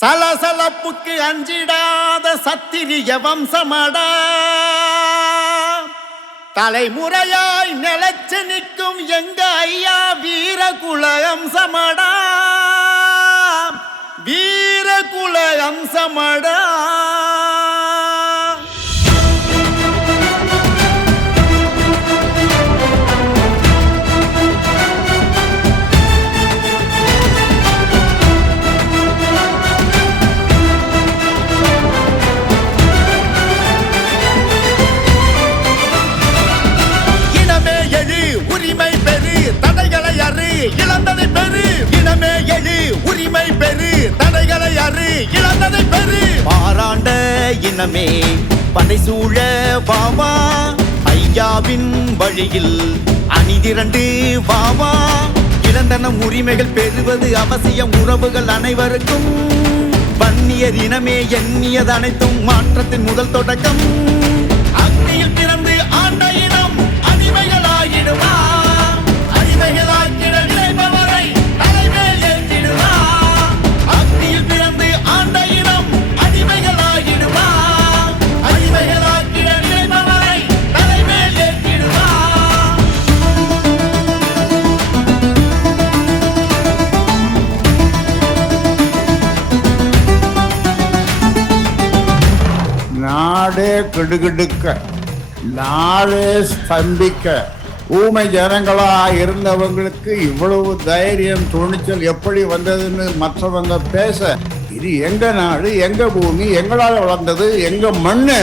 சலசலப்புக்கு அஞ்சிடாத சத்திரிய வம்சமடா, தலைமுறையாய் நிலைச்சு நிற்கும் எங்க ஐயா வீரகுல அம்சமடா, வீரகுல அம்சமடா. உரிமை பெரு தடைகளை அறி இழந்ததை பெரு, இனமே எழு உரிமை பெரு தடைகளை அறி இழந்ததை பெரு. பாராண்ட இனமே படை சூழ வாவா, ஐயாவின் வழியில் அணிதிரண்டு வாவா. இழந்தனம் உரிமைகள் பெறுவது அவசியம் உறவுகள் அனைவருக்கும். வன்னியர் இனமே எண்ணியது அனைத்தும் மாற்றத்தின் முதல் தொடக்கம். அக்னியில் பிறந்து ஆண்ட இனம் அடிமைகளாகிடுவா, அடிமைகளாக்கிட நினைப்பவரை தலைமேல் ஏற்றிடுவா. அக்னியில் பிறந்து ஆண்ட இனம் அடிமைகளாகிடுவா, அடிமைகளாக்கிட நினைப்பவரை தலைமேல் ஏற்றிடுவா. நாடே கிடுகிடுக்க, நாடே ஸ்தம்பிக்க, ஊமை ஜனங்களா இருந்தவங்களுக்கு இவ்வளவு தைரியம் துணிச்சல் எப்படி வந்ததுன்னு மற்றவங்க பேச, இது எங்க நாடு, எங்க பூமி, எங்களால் வளர்ந்தது, எங்க மண்ணு.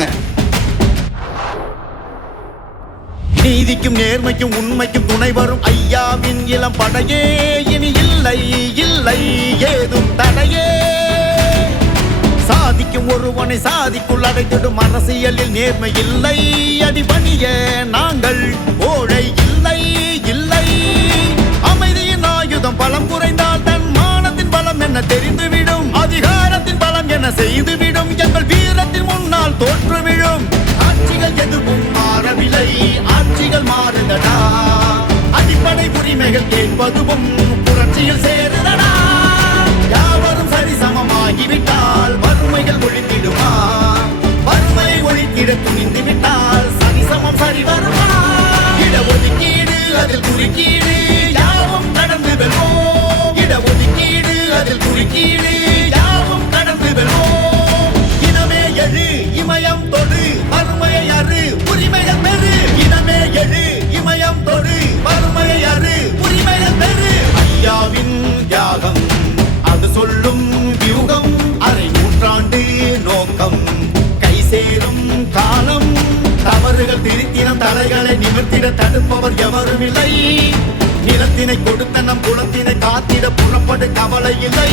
நீதிக்கும் நேர்மைக்கும் உண்மைக்கும் துணை வரும் ஐயாவின் இளம் படையே, இனி இல்லை இல்லை ஏதும் தடையே. சாதிக்கும் ஒருவனை சாதிக்குள் அடைத்திடும் அரசியலில் நேர்மை இல்லை, அடிபணிய நாங்கள் ஓழை இல்லை இல்லை. அமைதியின் ஆயுதம் பலம் குறைந்தால் தன் மானத்தின் பலம் என்ன தெரிந்துவிடும், அதிகாரத்தின் பலம் என்ன செய்துவிடும், எங்கள் வீரத்தின் முன்னால் தோற்றுவிடும். ஆட்சிகள் எதுவும் மாறவில்லை, ஆட்சிகள் மாறுதடா, அடிப்படை உரிமைகள் கேட்பதுவும் புரட்சியில் சேருதடா. யாவரும் சரிசமமாகிவிட்டால் வறுமைகள் ஒழித்திடுமா, வறுமையை ஒழித்திட துணிந்து விட்டால் சரிசமம் சரி வருமா. இடஒதுக்கீடு அதில் குறுக்கீடு யாவும் கடந்து வெல்வோம், இடஒதுக்கீடு அதில் குறுக்கீடு யாவும் கடந்து வெல்வோம். இனமே எழு இமயம் தொடு வறுமையை அறு உரிமைகள் பெறு, இனமே எழு இமயம் தொடு வறுமையை அறு உரிமைகள் பெறு. ஐயாவின் தியாகம் அது சொல்லும் வியூகம், அரை நூற்றாண்டு நோக்கம் கை சேரும் காலம். தவறுகள் திருத்தினம் தலைகளை நிமிர்த்திட தடுப்பவர் எவரும் இல்லை, நிலத்தினை கொடுத்த நம் குலத்தினை காத்திட புறப்படு கவலை இல்லை.